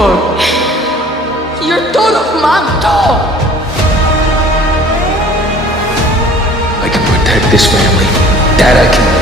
beautiful. You're todo manto. I can protect this family. That I can.